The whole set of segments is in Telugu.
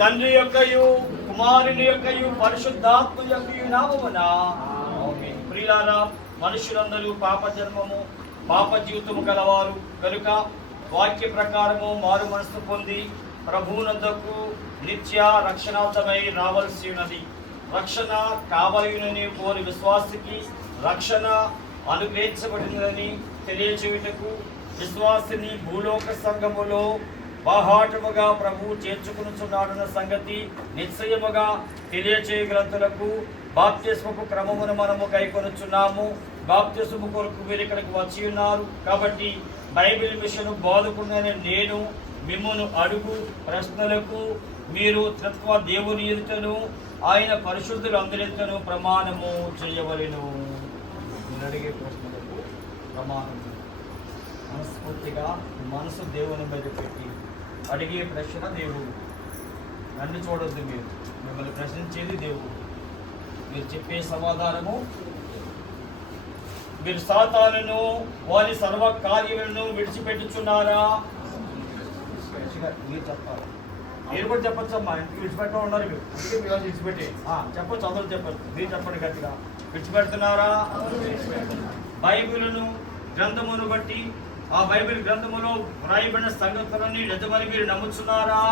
తండ్రి యొక్కయు కుమారుని యొక్కయు పరిశుద్ధాత్మ యొక్కయు నామమున ఆమేన్. ప్రియులారా, మనుషులందరూ పాప జన్మము పాప జీవితము గలవారు కనుక వాక్య ప్రకారము మారు మనసు పొంది ప్రభువునందుకు నిత్య రక్షణార్థమై రావలసి ఉన్నది. రక్షణ కావలయునని కోరి విశ్వాసికి రక్షణ అనుగ్రహించబడినదని తెలియచేయుటకు విశ్వాసిని భూలోక సంఘములో బాహాటముగా ప్రభువు చేర్చుకునుచున్నాడన్న సంగతి నిశ్చయముగా తెలియచేయగలంతులకు బాప్తిస్మపు క్రమమును మనము కైకొనుచున్నాము. బాప్తిస్మము కొరకు మీరు ఇక్కడికి వచ్చి ఉన్నారు కాబట్టి బైబిల్ మిషన్ బోధకుడైన నేను మిమ్మును అడుగు ప్రశ్నలకు మీరు త్రిత్వ దేవుని ఎదుటను ఆయన పరిశుద్ధులు అందరితోనూ ప్రమాణము చేయవలెను. నేను అడిగే ప్రశ్నలకు ప్రమాణము మనస్ఫూర్తిగా మనసు దేవుని మీద పెట్టి అడిగే ప్రశ్న దేవుడు. నన్ను చూడొద్దు, మీరు మిమ్మల్ని ప్రశ్నించేది దేవుడు. మీరు చెప్పే సమాధానము మీరు సాతానును వారి సర్వ కార్యములను విడిచిపెట్టుచున్నారా? మీరు చెప్పాలి. మీరు కూడా చెప్పచ్చు అమ్మా, ఇంటికి విడిచిపెట్టడం ఉన్నారు మీరు, అందుకే మీరు విడిచిపెట్టి చెప్పచ్చు, అందరూ చెప్పచ్చు. మీరు చెప్పండి గట్టిగా. విడిచిపెడుతున్నారా? బైబిలును గ్రంథమును బట్టి ఆ బైబిల్ గ్రంథములో వ్రాయబడిన సంగతులన్నీ నిజమని మీరు నమ్ముతున్నారా?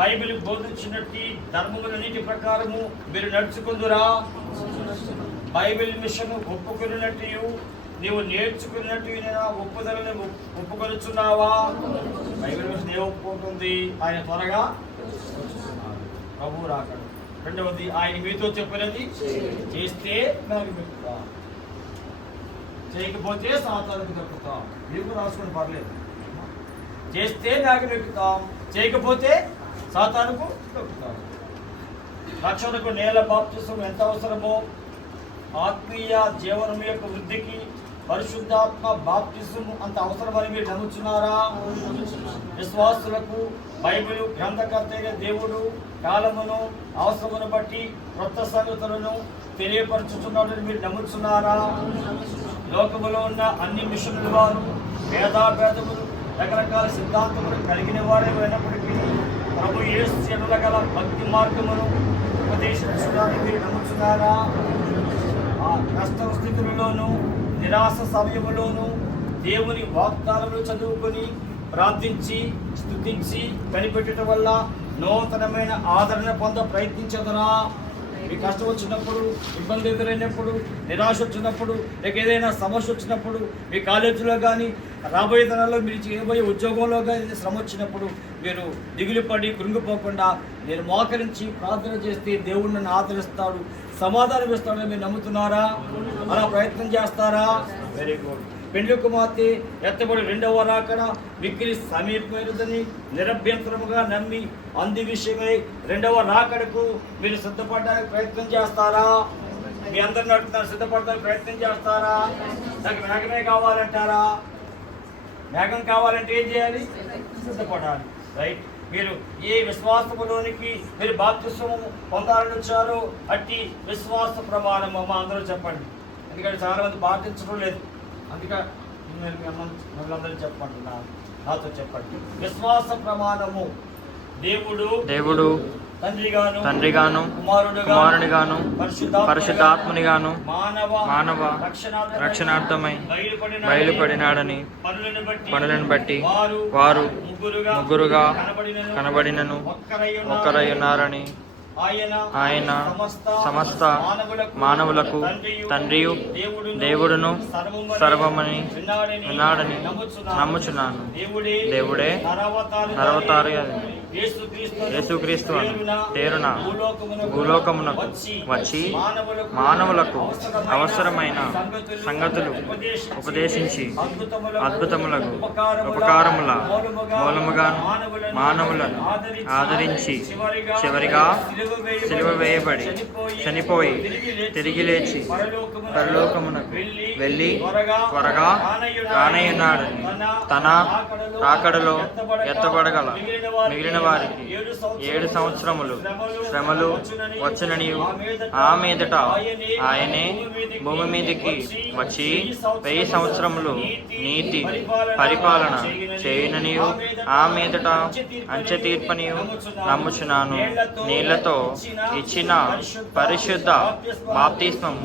బైబిల్ బోధించినట్టు ధర్మములన్నిటి ప్రకారము మీరు నడుచుకుందురా? బైబిల్ మిషన్ ఒప్పుకున్నట్టు నీవు నేర్చుకున్నట్టు ఒప్పుదలను ఒప్పుకొనుచున్నావా? బైబిల్ మిషన్ ఏ ఒప్పుకుంటుంది? ఆయన త్వరగా ప్రభు రాకడు. రెండవది, ఆయన మీతో చెప్పినది చేస్తే నాకు దొరుకుతా, చేయకపోతే సాతానుకు దొరుకుతాం. మీరు రాసుకొని పర్లేదు. చేస్తే నాకు దొరుకుతాం, చేయకపోతే సాతానుకు దొరుకుతాం. రక్షణకు నేల బాప్తిసం ఎంత అవసరమో ఆత్మీయ జీవనం యొక్క వృద్ధికి పరిశుద్ధాత్మ బాప్తిజము అంత అవసరమని మీరు నమ్ముతున్నారా? విశ్వాసులకు బైబిల్ గ్రంథకర్త అయిన దేవుడు కాలమును అవసరమును బట్టి కొత్త సంగతులను తెలియపరచుతున్నాడని మీరు నమ్ముతున్నారా? లోకములో ఉన్న అన్ని మిషన్ల వారు భేదాభేదములు రకరకాల సిద్ధాంతములు కలిగిన వారే అయినప్పటికీ ప్రభు యేసు ఎడల గల భక్తి మార్గమును ఉపదేశించడానికి మీరు నమ్ముతున్నారా? కష్ట స్థితులలోనూ నిరాశ సమయంలోనూ దేవుని వాగ్దానములు చదువుకొని ప్రార్థించి స్తుతించి కనిపెట్టడం వల్ల నూతనమైన ఆదరణ పొంద ప్రయత్నించదురా? మీ కష్టం వచ్చినప్పుడు, ఇబ్బంది ఎదురైనప్పుడు, నిరాశ వచ్చినప్పుడు, లేక ఏదైనా సమస్య వచ్చినప్పుడు, మీ కాలేజీలో కానీ రాబోయే తరాల్లో మీరు చేయబోయే ఉద్యోగంలో కానీ శ్రమ వచ్చినప్పుడు మీరు దిగులు పడి కృంగిపోకుండా నేను మోకరించి ప్రార్థన చేస్తే దేవుడు నన్ను ఆదరిస్తాడు, సమాధానం ఇస్తాడని మీరు నమ్ముతున్నారా? అలా ప్రయత్నం చేస్తారా? Very good. పెండ్లి కుమార్తె ఎత్తబడి రెండవ రాకడ మిక్కిలి సమీపమైనదని నిరభ్యంతరముగా నమ్మి అంది విషయమై రెండవ రాకడకు మీరు సిద్ధపడడానికి ప్రయత్నం చేస్తారా? మీ అందరిని అడుగుతున్నారు, సిద్ధపడడానికి ప్రయత్నం చేస్తారా? నాకు మేఘమే కావాలంటారా? మేఘం కావాలంటే ఏం చేయాలి? సిద్ధపడాలి. రైట్. మీరు ఏ విశ్వాసములోనికి మీరు బాప్తిస్మము పొందాలని వచ్చారో అట్టి విశ్వాస ప్రమాణము మా అందరూ చెప్పండి. ఎందుకంటే చాలామంది పాటించడం లేదు. అందుకే మిమ్మల్ని అందరూ చెప్పండి, నాతో చెప్పండి. విశ్వాస ప్రమాణము దేవుడు తండ్రిగాను కుమారునిగాను పరిశుద్ధాత్మనిగాను మానవ రక్షణార్థమై బయలుపడినాడని పనులను బట్టి వారు ముగ్గురుగా కనబడినను ఒక్కరై ఉన్నారని ఆయన సమస్త మానవులకు తండ్రియు దేవుడును సర్వమని విన్నాడని నమ్ముచున్నాను. దేవుడే నరవతారు యేసుక్రీస్తు పేరున భూలోకమునకు వచ్చి మానవులకు అవసరమైన సంగతులు ఉపదేశించి అద్భుతములకు ఉపకారముల మూలముగా మానవులను ఆదరించి చివరిగా సిలువ వేయబడి చనిపోయి తిరిగి లేచి పరలోకమునకు వెళ్ళి త్వరగా రానయ్యున్నాడని తన రాకడలో ఎత్తబడగల మిగిలిన వారికి 7 సంవత్సరములు శ్రమలు వచ్చననియు ఆ మీదట ఆయనే భూమి మీదకి వచ్చి 1000 సంవత్సరములు నీతి పరిపాలన చేయుననియు ఆ మీదట అంచె తీర్పనియు నమ్ముచున్నాను. నీళ్లతో ఇచ్చిన పరిశుద్ధ బాప్తిస్మము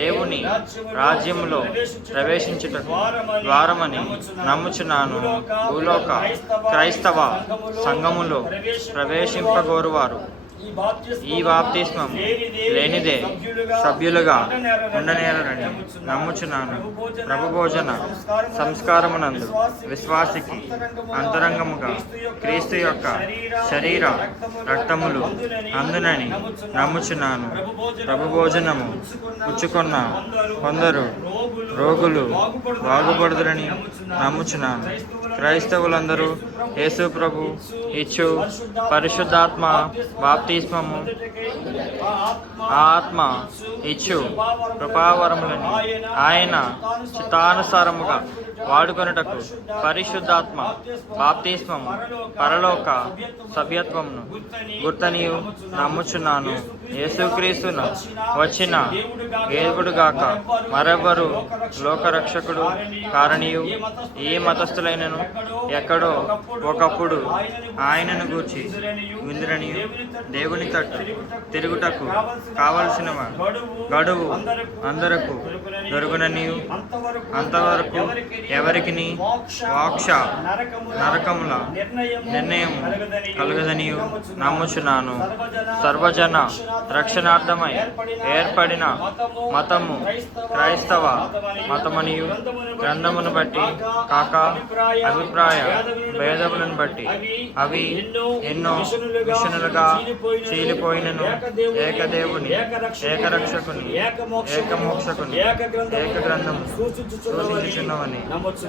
దేవుని రాజ్యములో ప్రవేశించుటకు ద్వారమని నమ్ముచున్నాను. భూలోక క్రైస్తవ సంఘములో ప్రవేశింపగోరువారు ఈ బాప్తిస్మం లేనిదే సభ్యులుగా ఉండనేరని నమ్ముచున్నాను. ప్రభు భోజన సంస్కారమునందు విశ్వాసికి అంతరంగముగా క్రీస్తు యొక్క శరీర రక్తములు అందునని నమ్ముచున్నాను. ప్రభు భోజనము పుచ్చుకొన్న కొందరు రోగులు బాగుపడుదురని నమ్ముచున్నాను. క్రైస్తవులందరూ యేసు ప్రభు ఇచ్చు పరిశుద్ధాత్మ బాప్తిస్మము ఆత్మ ఇచ్చు కృపావరములని ఆయన చిత్తానుసారముగా వాడుకొనుటకు పరిశుద్ధాత్మ బాప్తిస్మము పరలోక సభ్యత్వమును గుర్తనియు నమ్ముచున్నాను. యేసుక్రీస్తును వచ్చిన దేవుడుగాక మరెవ్వరు లోకరక్షకుడు కారణీయు ఏ మతస్థులైనను ఎక్కడో ఒకప్పుడు ఆయనను గూర్చి విందురనియు దేవుని తట్టు తిరుగుటకు కావలసిన గడువు అందరకు దొరుకుననియు అంతవరకు ఎవరికిని మోక్ష నరకముల నిర్ణయం కలుగదనియు నమ్ముచున్నాను. సర్వజన రక్షణార్థమై ఏర్పడిన మతము క్రైస్తవ మతమనియు గ్రంథమును బట్టి కాక అభిప్రాయ భేదములను బట్టి అవి ఎన్నో మిషనులుగా చీలిపోయినను ఏకదేవుని ఏకరక్షకుని ఏకమోక్షకుని ఏకగ్రంథము సూచించుచున్నవని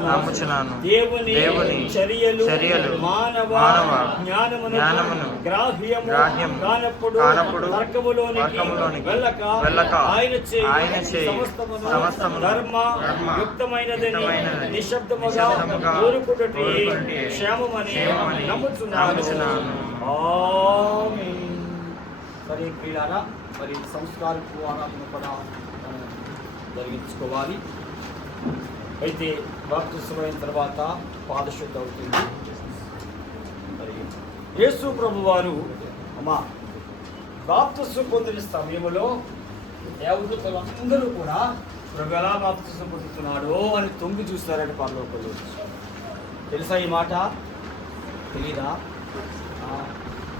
నమ్ముచున్నాను. దేవుని చర్యలు మానవ జ్ఞానమును గ్రాహ్యము కానప్పుడు తర్కములోనికి వెళ్ళక ఆయన చే సమస్తము ధర్మ యుక్తమైనదని నిశ్శబ్దముగా కోరుకున్నట్టు క్షేమమని నమ్ముచున్నాను. ఆమేన్. సరే ప్రియులారా, మరి సంస్కారపు ఆరాధన కూడా జరిగించుకోవాలి. అయితే బాప్తిస్మం అయిన తర్వాత పాదశుద్ధి అవుతుంది. మరి యేసు ప్రభు వారు బాప్తిస్మం పొందిన సమయంలో దేవదూతలందరూ కూడా ప్రభు ఎలా బాప్తిస్మం పొందుతున్నాడో అని తొంగి చూస్తారట పరలోకంలో. తెలుసా ఈ మాట? తెలీదా?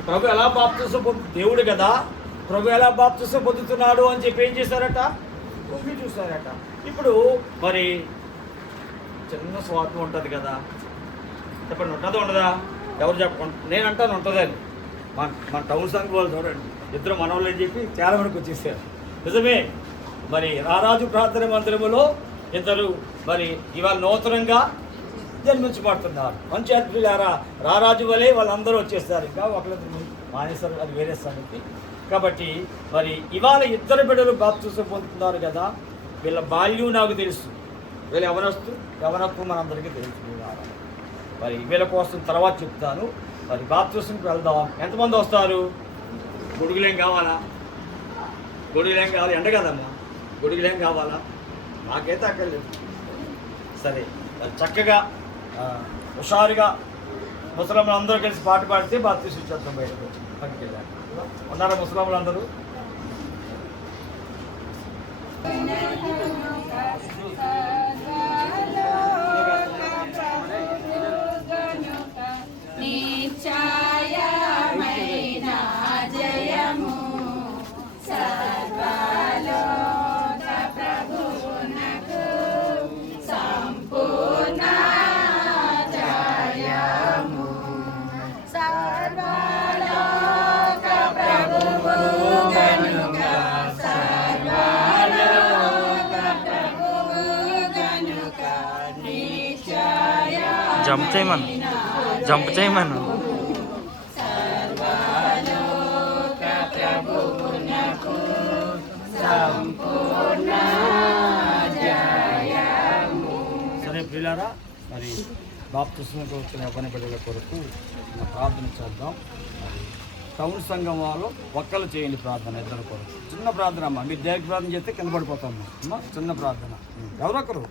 ప్రభు ఎలా బాప్తిస్మం దేవుడు కదా, ప్రభు ఎలా బాప్తిస్మం పొందుతున్నాడు అని చెప్పి ఏం చేశారట? తొంగి చూస్తారట. ఇప్పుడు మరి చిన్న స్వార్థం ఉంటుంది కదా, చెప్పండి, ఉంటుందా ఉండదా? ఎవరు చెప్పండి, నేను అంటాను ఉంటుందని. మన టౌన్ సంఘ వాళ్ళు చూడండి, ఇద్దరు మనవాళ్ళు అని చెప్పి చాలా మందికి వచ్చేసారు. నిజమే. మరి రారాజు ప్రార్థన మందిరములో ఇద్దరు మరి ఇవాళ నూతనంగా జన్మించబడుతున్నారు. మంచి అద్భుతారా, రారాజు వలె వాళ్ళందరూ వచ్చేస్తారు. ఇంకా ఒకళ్ళిద్దరు మానేశారు, అది వేరే సంగతి. కాబట్టి మరి ఇవాళ ఇద్దరు బిడ్డలు బాప్తిస్మం పొందుతున్నారు కదా. వీళ్ళ బాల్యం నాకు తెలుసు, వీళ్ళ యవనత్వం మనందరికీ తెలుసు. మరి వీళ్ళ కోసం తర్వాత చెప్తాను. మరి బాప్తిస్మంకి వెళ్దాం. ఎంతమంది వస్తారు? గొడుగులేం కావాలా? గొడుగులేం కావాలి? ఎండ కదమ్మా, గొడుగులేం కావాలా? నాకైతే అక్కర్లేదు. సరే, చక్కగా హుషారుగా ముసలాంలు అందరూ కలిసి పాట పాడితే బాప్తిస్మం ఇచ్చేద్దాం. బయటకు పక్కకి వెళ్ళారు. ఉన్నారా ముసలాంలు అందరూ? జంప్ చేయమను. ప్రియులారా, మరి బాప్తిస్మకు వచ్చిన యవ్వన బిడ్డల కొరకు మనం ప్రార్థన చేద్దాం. మరి టౌన్ సంఘం వాళ్ళు ఒక్కలు చేయండి ప్రార్థన, ఇద్దరు కొరకు చిన్న ప్రార్థన అమ్మా. మీరు దేనికి ప్రార్థన చేస్తే కింద పడిపోతాం అమ్మా. చిన్న ప్రార్థన ఎవరొకరు.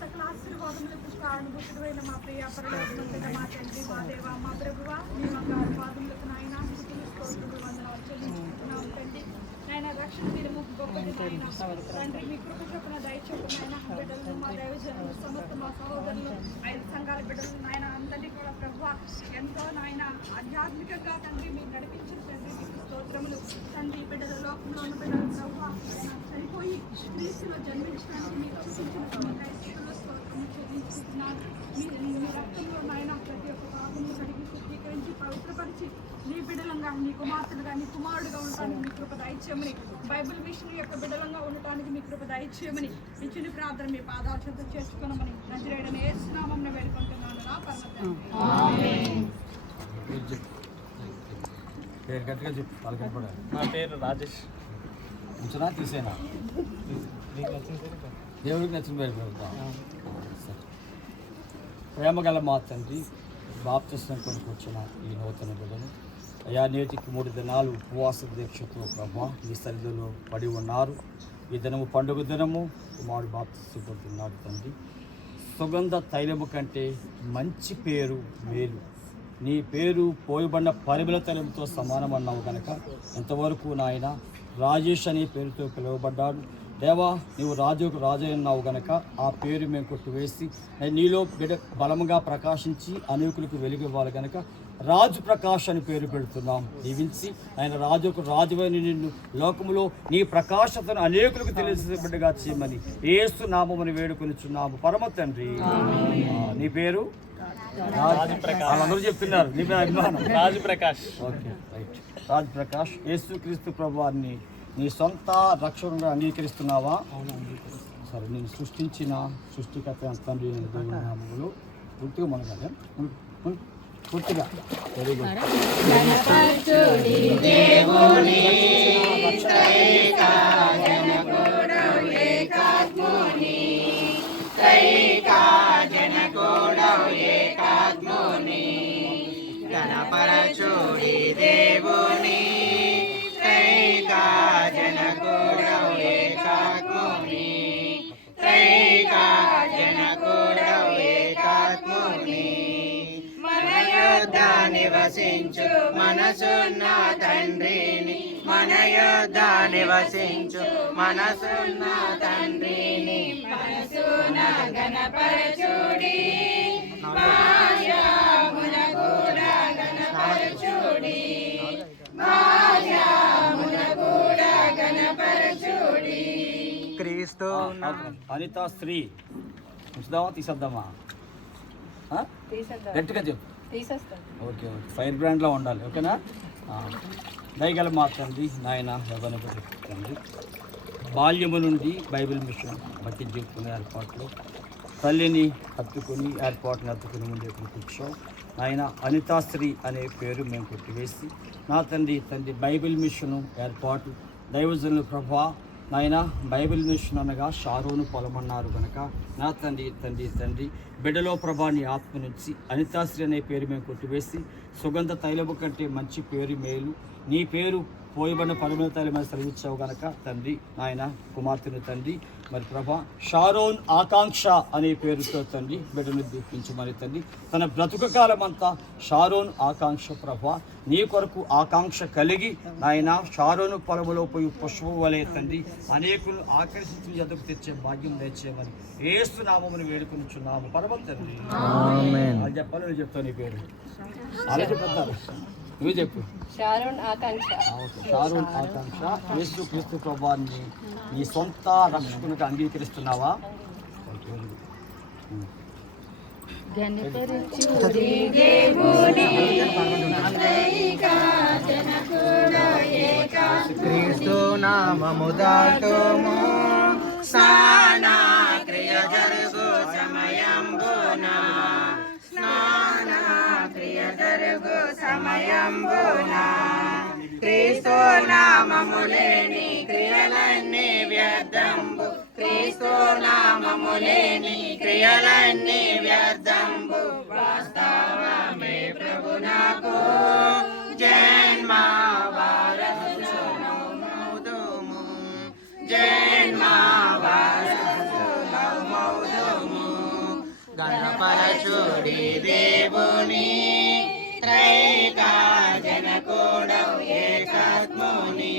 సకల ఆశీర్వాదములకు కారణభూతుడైన మా ప్రియ పరలోకమందున్న మా తండ్రి, మా దేవ, మా ప్రభువా, మీ బంగారు పాదములకు నాయన స్తుతులు స్తోత్రములు వందనాలు చెల్లించుకుంటున్నాము తండ్రి. నాయన రక్షణ దినము గొప్పది నాయన తండ్రి. మీ కృప చొప్పున దయ చొప్పున నాయన బిడ్డలను, మా దైవజనులు, సమస్త మా సహోదరులు, 5 సంఘాల బిడ్డలు నాయన అందరినీ కూడా ప్రభువా ఎంతో నాయన ఆధ్యాత్మికంగా తండ్రి మీరు నడిపించిన తండ్రి మీకు స్తోత్రములు తండ్రి. బిడ్డల లోకంలో ఉన్న బిడ్డలు ప్రభువా చనిపోయి క్రీస్తులో జన్మించడానికి మీరు చూపించిన స్తోత్రము చెల్లించుకుంటున్నాను. మీ రక్తంలో నాయన ప్రతి ఒక్క పాపమును కడిగి శుద్ధీకరించి పవిత్రపరిచి నీ బిడ్డలంగా, నీ కుమార్తెలుగా, నీ కుమారుడుగా ఉండటానికి మీ కృప దయచేయమని, బైబిల్ మిషన్ యొక్క బిడ్డలంగా ఉండటానికి మీ కృప దయచేయమని ఇచ్చిన ప్రార్థన మీ పాదాల చెంత చేసుకున్నామని నజరేయుడైన యేసు నామమున వేడుకుంటున్నాను నా పరమ. నా పేరు రాజేష్. ఉంచునా తీసేనా? దేవుడికి నచ్చిన పేరు పెడతాం. ప్రేమగల మా తండ్రి, బాప్తిస్మం కొరకు వచ్చిన ఈ నూతన బిడ్డను అయా నేటికి 3 దినాలు ఉపవాస దీక్షతో ప్రభా ఈ సన్నిధిలో పడి ఉన్నారు. ఈ దినము పండుగ దినము, కుమారుడు బాప్తిస్మం పొందుతున్నాడు తండ్రి. సుగంధ తైలము కంటే మంచి పేరు మేలు. నీ పేరు పోయబడిన పరిమళ తైలంతో సమానం అన్నావు కనుక ఇంతవరకు నాయన రాజేష్ అనే పేరుతో పిలువబడ్డాడు. దేవా, నీవు రాజుకు రాజు అన్నావు గనక ఆ పేరు మేము కొట్టివేసి నీలో బలముగా ప్రకాశించి అనేకులకు వెలుగివ్వాలి కనుక రాజు ప్రకాష్ అని పేరు పెడుతున్నాం. దీవించి ఆయన రాజుకు రాజువైన నిన్ను లోకములో నీ ప్రకాశతను అనేకులకు తెలిసే బిడ్డగా చేయమని యేసు నామమును వేడుకొనిచున్నాము పరమ తండ్రి. నీ పేరు వాళ్ళందరూ చెప్తున్నారు. నీ పేరు అభిమానం రాజు ప్రకాష్. Okay, right. రాజు ప్రకాష్, యేసుక్రీస్తు ప్రభువాన్ని నీ సొంత రక్షణగా అంగీకరిస్తున్నావా? సరే, నేను సృష్టించిన సృష్టికర్త తండ్రి దేవుని నామములో పూర్తిగా మనగా పూర్తిగా వెరీ గుడ్. గణపరచుడి దేవుని త్రైకా జనకోడౌ ఏకాత్ముని, త్రైకా జనకోడౌ ఏకాత్ముని. మన యొద్ద నివసించు మనసున్న తండ్రిని, మన యొద్ద నివసించు మనసున్న తండ్రిని మనసున గణపరచుడి. క్రీస్తు అనిత స్త్రీ ఉంచుదామా తీసేద్దామా? గట్టిగా చెప్పు. Okay, okay. ఫైర్ బ్రాండ్లో ఉండాలి. ఓకేనా? దయగల మా తండ్రి నాయన యవ్వన తండ్రి, బాల్యము నుండి బైబిల్ మిషన్ బట్టి చెప్పుకునే ఏర్పాట్లు తల్లిని హత్తుకుని ఏర్పాటుని హత్తుకుని ముందు కూర్చోం నాయన. అనితాశ్రీ అనే పేరు మేము కొట్టివేసి నా తండ్రి బైబిల్ మిషను ఏర్పాటు దైవజనుల ప్రభా నాయన. బైబిల్ మిషన్ అనగా షారోను పొలమన్నారు కనుక నా తండ్రి బిడ్డలో ప్రభాని ఆత్మ నుంచి అనితాశ్రీ అనే పేరు మేము కొట్టివేసి సుగంధ తైలము కంటే మంచి పేరు మేలు. నీ పేరు పోయబడిన పరిమళ తైలమైన సెలవిచ్చావు కనుక తండ్రి నాయన కుమార్తెను తండ్రి మరి ప్రభా షారోన్ ఆకాంక్ష అనే పేరుతో తండ్రి బిడ్డను దీపించమని తండ్రి. తన బ్రతుకు కాలం అంతా షారోన్ ఆకాంక్ష ప్రభా నీ కొరకు ఆకాంక్ష కలిగి నాయన షారోను పొలములో పోయి పుష్పం వలె తండ్రి అనేకులు ఆకర్షించి ఎదుగు తెచ్చే భాగ్యం తెచ్చేయమని యేసు నామమును వేడుకొనిచున్నాము పరమ తండ్రి. అది చెప్పాలి, నువ్వు చెప్తావు నీ పేరు. అలా చెప్తారు, నువ్వు చెప్పు. షారోన్ ఆకాంక్ష. షారోన్ ఆకాంక్ష. యేసు క్రీస్తు ప్రభువాన్ని నీ సొంత రక్షకునికి అంగీకరిస్తున్నావా? క్రీస్తు నామము దాటుము స్నాన క్రియ జరుగు సమయంబున, స్నాన క్రియ జరుగు సమయంబున. క్రీస్తు నామము లేని క్రియలన్నీ వ్యర్థంబు, క్రీస్తు క్రీస్తు నామము లేని క్రియలన్నీ వ్యర్థంబు వాస్తవమే ప్రభు నాకు జన్మ వారసులమౌదుము జన్మ వారసులమౌదుము గణపరచుడి దేవుని త్రైకా జనకోడౌ ఏకాత్ముని